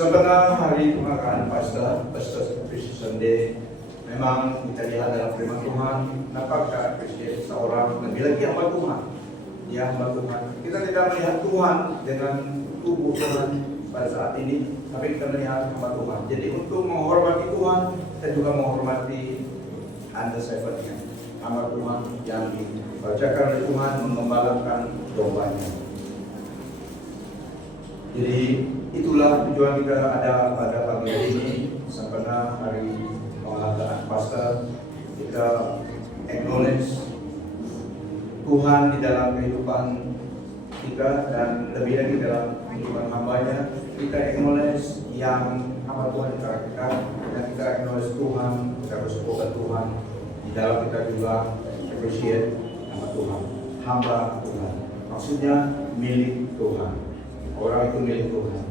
Sebenarnya hari Tuhan Pastor Appreciation Day, memang kita lihat dalam firman Tuhan, kenapa kita appreciate seorang lebih lagi hamba Tuhan. Ya, hamba Tuhan. Kita tidak melihat Tuhan dengan tubuh Tuhan pada saat ini, tapi kita melihat hamba Tuhan. Jadi untuk menghormati Tuhan, kita juga menghormati Anda servantnya, hamba Tuhan yang dibacakan oleh Tuhan mengembalakan dombanya. Jadi itulah tujuan kita ada pada pagi hari ini, sempena hari penghargaan Pastor. Kita acknowledge Tuhan di dalam kehidupan kita dan lebih lagi dalam kehidupan hambanya. Kita acknowledge yang hamba Tuhan di antara kita, dan kita acknowledge Tuhan, kita bersyukur Tuhan. Di dalam kita juga appreciate nama Tuhan, hamba Tuhan. Maksudnya milik Tuhan. Orang itu milik Tuhan,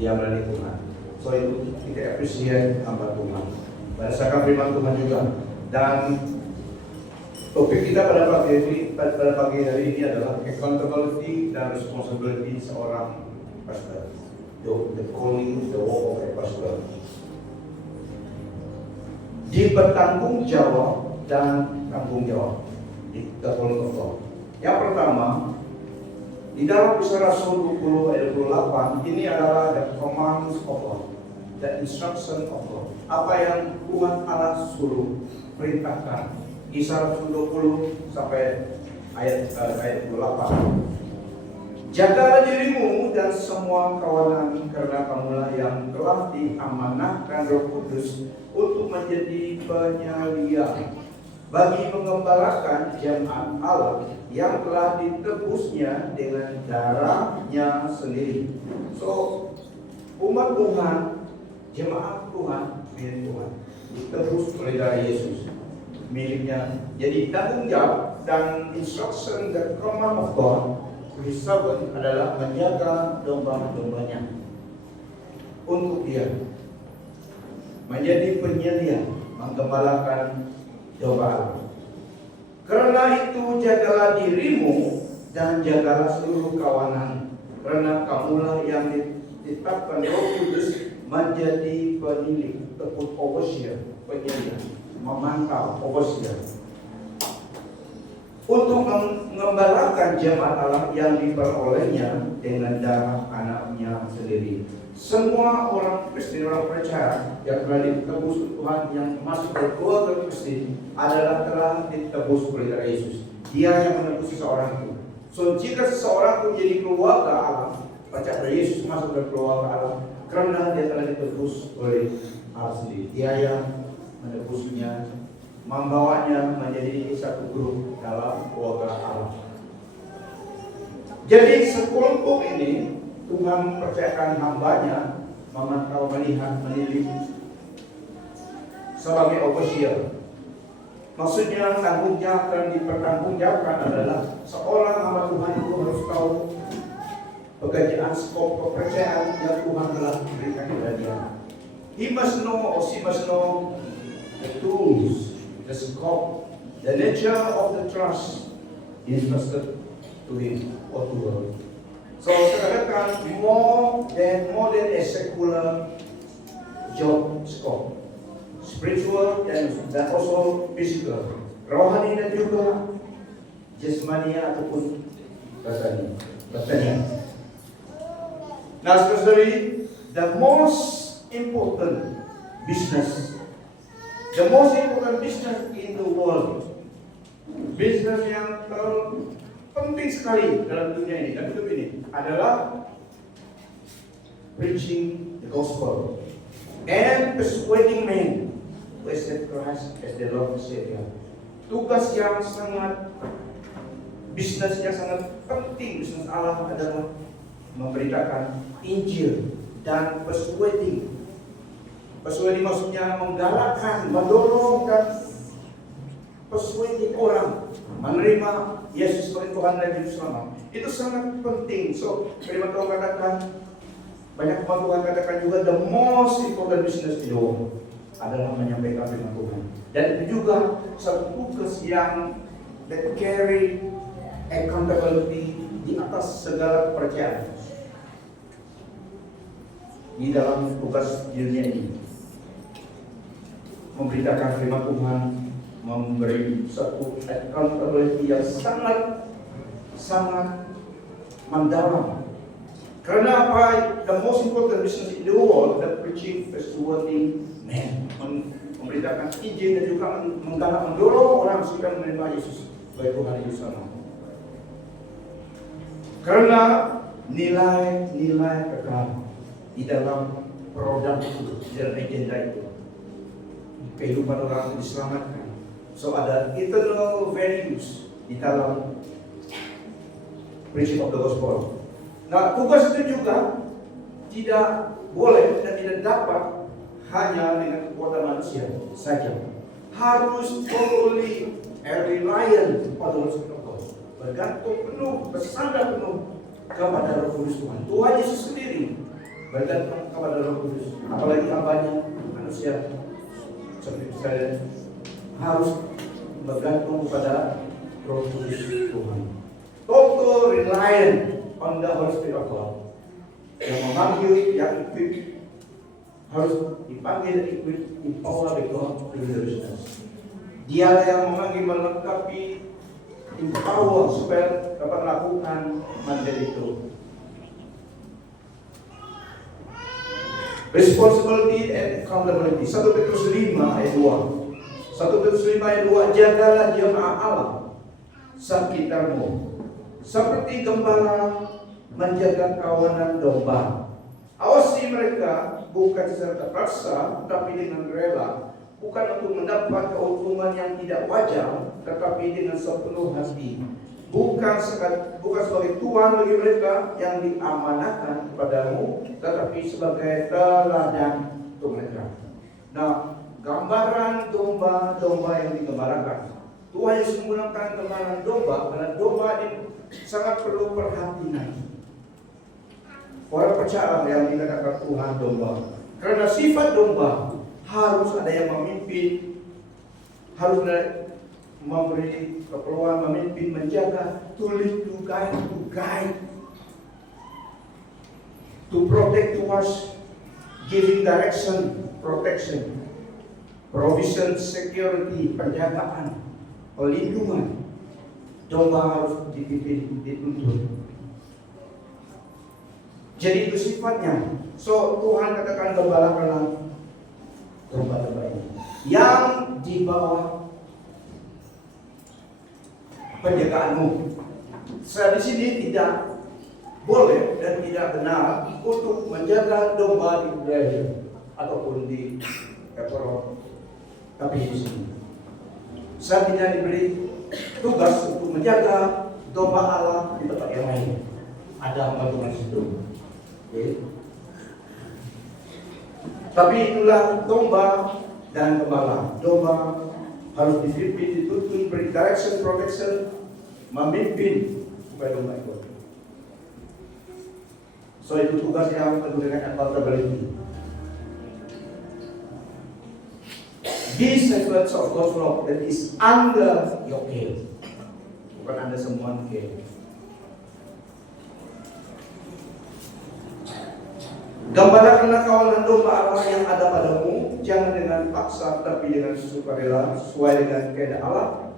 dia melalui Tuhan. So itu kita appreciate hamba Tuhan. Berdasarkan firman Tuhan juga. Dan topik kita pada pagi hari ini adalah accountability dan responsibility seorang pastor. The calling, the work of a pastor. Bertanggung jawab dan tanggung jawab. The calling of God. Yang pertama, di dalam Kisah Rasul 20 ayat 28, ini adalah the commands of God, the instruction of God. Apa yang Tuhan Allah suruh perintahkan. Kisah Rasul 20 sampai ayat 28. Jagalah dirimu dan semua kawanan, karena kamulah yang telah diamanahkan Roh Kudus untuk menjadi penyelia bagi mengembalakan jemaat Allah yang telah ditebusnya dengan darahnya sendiri. So, umat Tuhan, jemaat Tuhan, milik Tuhan, ditebus oleh darah Yesus, miliknya. Jadi tanggung jawab dan instruction dan command of God to His servant adalah menjaga domba-dombanya untuk Dia, menjadi penyelia, menggembalakan domba Allah. Karena itu jagalah dirimu dan jagalah seluruh kawanan, karena kamulah yang ditetapkan Roh Kudus menjadi penilik, tepuk overseer, penyelia, memantau overseer, untuk mengembalakan jemaat Allah yang diperolehnya dengan darah anaknya sendiri. Semua orang Kristen, orang percaya yang telah ditebus Tuhan, yang masuk ke keluarga Kristen adalah telah ditebus oleh darah Yesus. Dia yang menebus seseorang itu. So jika seseorang itu menjadi keluarga Allah, percaya pada Yesus masuk ke keluarga Allah, karena dia telah ditebus oleh Allah sendiri. Dia yang menebusnya, membawanya menjadi satu grup dalam keluarga Allah. Jadi sekelompok ini Tuhan percayakan hambanya memantau, melihat, menilik sebagai overseer. Maksudnya tanggung jawab dan dipertanggungjawabkan adalah seorang hamba Tuhan itu harus tahu pekerjaan, skop kepercayaan yang Tuhan telah berikan kepada dia. He must know or she must know the tools, the scope, the nature of the trust entrusted to him or to her. So terkadang more than a secular job scope, spiritual dan also physical, rohani dan juga jasmania ataupun batania. Now, especially the most important business in the world, business yang penting sekali dalam dunia ini dan hidup ini adalah preaching the gospel and persuading men to accept Christ as their Lord and Savior. Tugas yang sangat, bisnis yang sangat penting, bisnis Allah adalah memberitakan Injil dan persuading. Persuading maksudnya menggalakkan, mendorong dan persuading orang menerima Yesus sebagai Tuhan dan Juru Selamat. Itu sangat penting. So, firman Tuhan katakan, banyak Tuhan katakan juga the most important business in the world adalah menyampaikan firman Tuhan. Dan itu juga satu tugas yang that carry accountability di atas segala kepercayaan. di dalam tugas dunia ini. Memberitakan firman Tuhan, memberi satu accountability yang sangat mendalam. Karena apa? The most important business in the world, the preaching, persuading man, memberitakan Injil dan juga mendorong orang supaya menerima Yesus sebagai Tuhan Yesus sama. Karena nilai-nilai kekal di dalam produk itu, di dalam agenda itu, kehidupan orang diselamatkan. So ada eternal values di dalam preaching of the gospel. Nah, tugas itu juga tidak boleh dan tidak dapat hanya dengan kekuatan manusia saja. Harus totally reliant pada Roh Kudus, bergantung penuh, bersandar penuh kepada Roh Kudus Tuhan. Tuhan Yesus sendiri bergantung kepada Roh Kudus. Apalagi hambanya manusia seperti saya harus bergantung kepada Roh Kudus Tuhan. Total reliant on the Holy Spirit of God. Yang memanggil, yang equip, harus dipanggil, equip, empower by God to do the business. Dia yang memanggil, melengkapi, empower supaya dapat melakukan mandat itu. Responsibility and accountability. 1 Petrus 5 ayat 2. 1 Petrus 5 ayat 2. Jagalah jemaat Allah sekitarmu seperti gembala menjaga kawanan domba. Awasi mereka bukan secara terpaksa, tetapi dengan rela, bukan untuk mendapat keuntungan yang tidak wajar, tetapi dengan sepenuh hati. Bukan sebagai tuan bagi mereka yang diamanahkan kepadamu, tetapi sebagai teladan untuk mereka. Nah, gambaran domba-domba yang digembalakan. Tuhan Yesus menggunakan gambaran domba karena domba ini sangat perlu perhatian. Orang percaya yang dikatakan Tuhan domba. Karena sifat domba harus ada yang memimpin, harus ada memberi keperluan, memimpin, menjaga, to lead, to guide, to protect, to watch, giving direction, protection, provision, security, penjagaan, pelindungan. Domba harus dipimpin, dituntun. Jadi itu sifatnya. So Tuhan katakan gembalakanlah domba-domba ini yang di bawah penjagaanmu. Saya di sini tidak boleh dan tidak benar untuk menjaga domba di budaya ataupun di Ekorot, tapi di sini saya tidak diberi tugas untuk menjaga domba Allah di tempat yang lain. Ada hamba situ. Okay. Tapi itulah domba dan gembala. Domba harus dipimpin, dituntun, beri direction, protection, memimpin supaya domba ikut. So itu tugas yang penuh dengan accountability. Be servants of God's flock that is under your care. Bukan anda semua care. Gembalakanlah kawanan domba Allah yang ada padamu, jangan dengan paksa, tapi dengan sukarela, sesuai dengan kehendak Allah.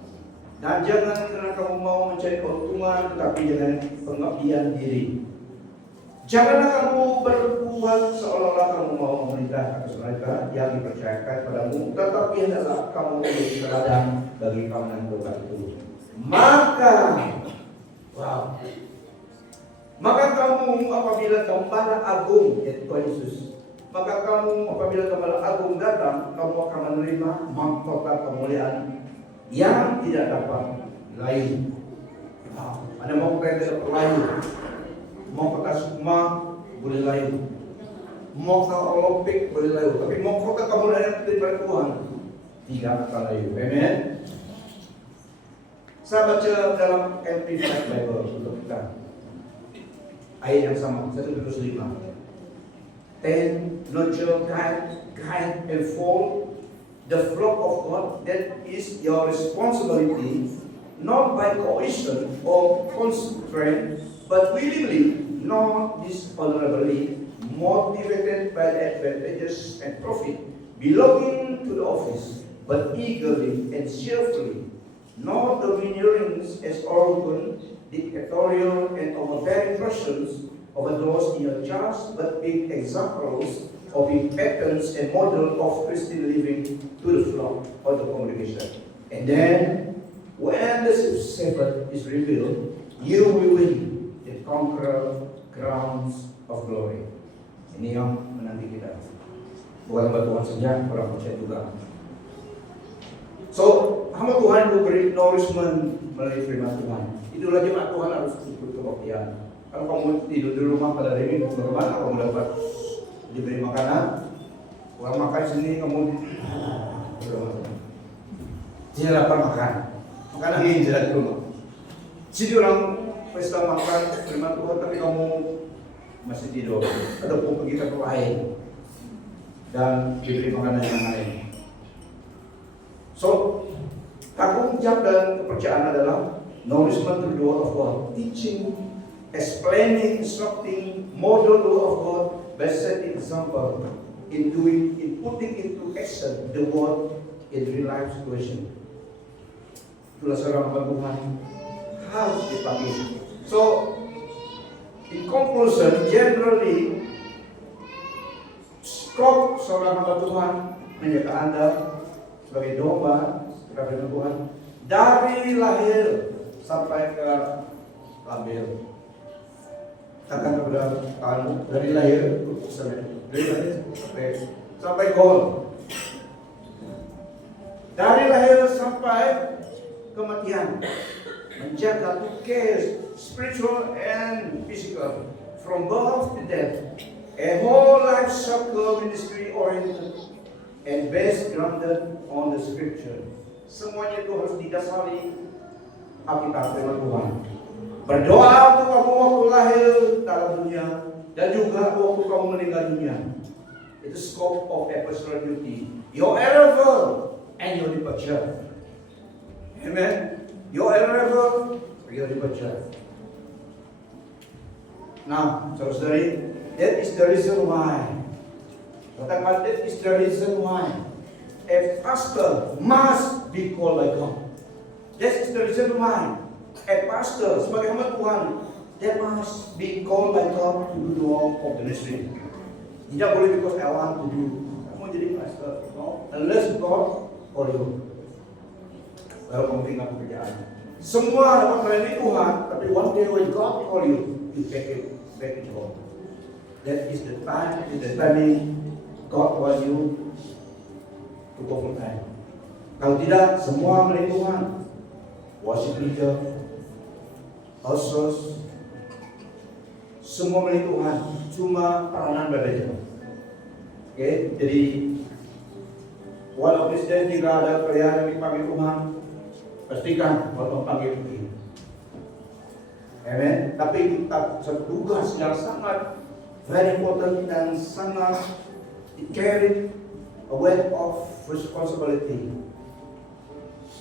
Dan jangan karena kamu mau mencari keuntungan, tetapi dengan pengabdian diri. Janganlah kamu berbuat seolah-olah kamu mau memerintah atas mereka yang dipercayakan padamu, tetapi hendaklah kamu menjadi teladan bagi kawanan domba itu. Maka kamu apabila gembala agung, yaitu Tuhan Yesus, maka kamu apabila gembala agung datang, kamu akan menerima mahkota kemuliaan yang tidak dapat layu. Ada mahkota yang tidak layu. Mahkota sukma boleh layu, mahkota Olimpik boleh layu, tapi mahkota kemuliaan yang daripada Tuhan tidak akan layu. Amen. Saya baca dalam Amplified Bible untuk kita. Ayat yang sama, 1 Petrus 5. Nurture, guide and fold the flock of God. That is your responsibility, not by coercion or constraint, but willingly, not dishonorably, motivated by the advantages and profit belonging to the office, but eagerly and cheerfully, not domineering as arrogant, dictatorial, and overbearing persons over those in your charge, but being examples of being patterns and model of Christian living to the flock or the congregation. And then, when the shepherd is revealed, you will win the conqueror crowns of glory. Ini yang menanti kita. Bukan hamba Tuhan saja, orang percaya juga. So, hamba Tuhan diberi nourishment melalui firman Tuhan. Itulah jemaat Tuhan harus ikut kebaktian. Kalau kamu tidur di rumah pada hari ini, bagaimana kamu dapat diberi makanan? Orang makan sini, kamu tidak dapat makan. Makanan ini tidak di rumah. Sini orang pesta makan firman Tuhan, tapi kamu masih tidur. Ada pun pergi ke tempat lain dan diberi makanan yang lain. So, tanggung jawab dan kepercayaan adalah nourishment to the word of God, teaching, explaining, instructing, model the word of God by setting example in doing, in putting into action the word in real life situation. Itulah seorang hamba Tuhan harus dipakai. So, in conclusion, generally, scope seorang hamba Tuhan menjaga Anda sebagai domba, sebagai Tuhan dari lahir sampai ke labil. Katakan kepada kamu dari lahir sampai gol, dari lahir sampai kematian, menjaga to care spiritual and physical from birth to death, a whole life circle ministry oriented and based grounded on the scripture. Semuanya itu harus didasari Alkitab firman Tuhan. Berdoa untuk kamu waktu lahir dalam dunia dan juga waktu kamu meninggal dunia. Itu scope of pastoral duty. Your arrival and your departure. Amen. Your arrival, your departure. Now, saudari, that is the reason why. Katakan, that is the reason why a pastor must be called by God. That is the reason why a pastor sebagai hamba Tuhan, they must be called by God to do the work of the ministry. Tidak boleh because I want to do. Kamu jadi pastor, no? Unless God call you. Baru kamu tinggal pekerjaan. Semua dapat melayani Tuhan, tapi one day when God call you, you take it back to God. That is the time, is the timing God want you to go full time. Kalau tidak, semua melayani Tuhan. Worship leader, ushers, semua melayani Tuhan, cuma peranan berbeda. Oke, jadi walau Kristen jika ada pelayanan yang dipanggil Tuhan, pastikan kalau panggil pergi. Amen. Tapi kita satu tugas yang sangat very important dan sangat carry a weight of responsibility.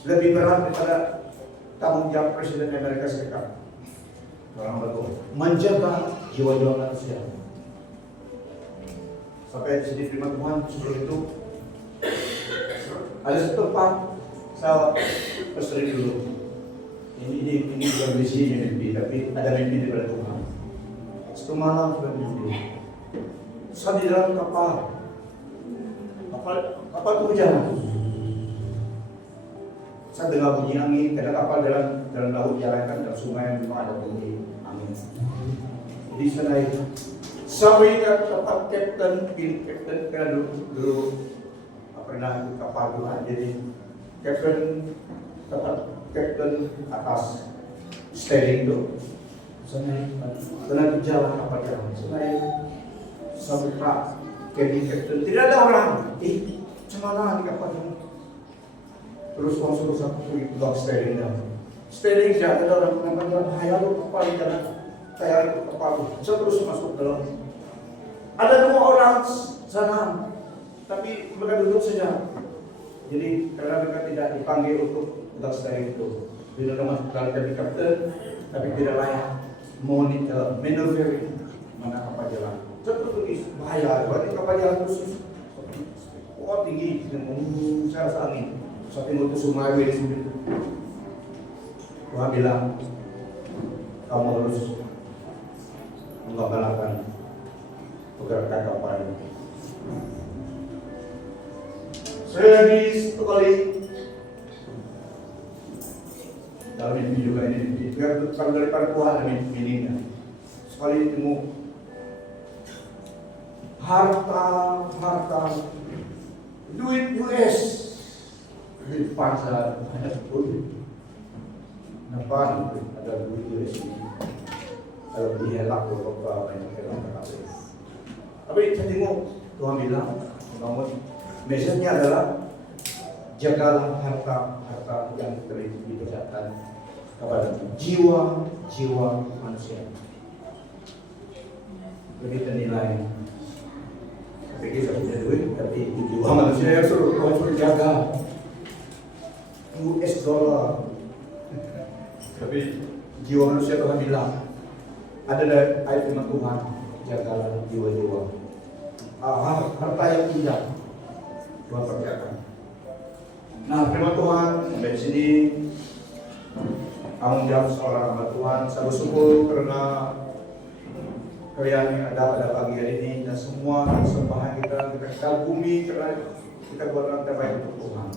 Lebih berat daripada tanggung jawab Presiden Amerika Serikat. Orang betul menjaga jiwa-jiwa manusia. Sampai di sini firman Tuhan sebelum itu ada satu tempat saya pesteri dulu. Ini bukan misi mimpi, tapi ada mimpi daripada Tuhan. Satu malam sudah mimpi. Saya di dalam kapal itu berjalan. Saya dengar bunyi angin, karena kapal dalam laut jalan kan dalam sungai memang ada bunyi angin. Jadi saya naik. Sampai ke tempat kapten, pilih kapten karena dulu pernah ikut kapal Tuhan. Jadi kapten tempat kapten atas steering itu. Saya naik, karena jalan kapal jalan. Saya naik sampai Pak cabin kapten, tidak ada orang. Cemana di kapal ini? Terus langsung satu pegang steering dah. Steering tidak ada orang menambah bahaya lu kapal di jalan. Saya ikut kapal, saya terus masuk dalam. Ada 2 orang sana, tapi mereka duduk saja. Jadi karena mereka tidak dipanggil untuk pegang steering itu, tidak masuk dalam cabin kapten, tapi tidak layak monitor, maneuvering. jalan. Terus bahaya, berarti kapal jalan terus. Oh tinggi, saya rasa angin. Sampai mau Sumawe di sini. Tuhan bilang, kamu harus mengembalakan pergerakan kapal ini. Sedih sekali. Dalam mimpi juga ini, kalau daripada Tuhan mimpinya. Sekali temu harta, duit US, duit pasar, ada pun, nampak ada duit US. Kalau dihelak beberapa banyak orang terkasih. Tapi saya tengok Tuhan bilang, namun message-nya adalah jagalah harta yang dipersiapkan kepada jiwa manusia. Jadi ternilai. Tapi kita punya duit, tapi jiwa manusia yang suruh jaga. US dollar. Tapi jiwa manusia Tuhan bilang, ada dari ayat firman Tuhan, jagalah jiwa-jiwa. Harta yang indah Tuhan percayakan. Nah, firman Tuhan dari sini tanggung jawab seorang hamba Tuhan. Saya bersyukur karena kalian yang ada pada pagi hari ini dan semua persembahan kita kagumi karena kita buat orang terbaik untuk Tuhan.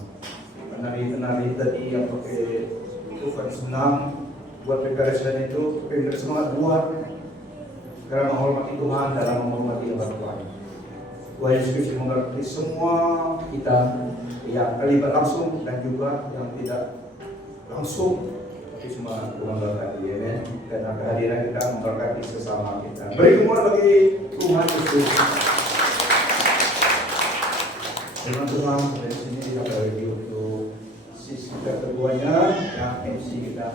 Penari tadi yang pakai itu kan senang buat pegarisan itu, tapi semangat buat karena menghormati Tuhan dalam menghormati hamba Tuhan. Tuhan Yesus Kristus mengerti semua kita yang terlibat langsung dan juga yang tidak langsung, tapi semua Tuhan berkati, amen. Karena kehadiran kita memberkati sesama kita. Beri kemuliaan bagi Tuhan Yesus. Firman Tuhan dari sini kita bagi untuk sisi keduanya yang MC kita.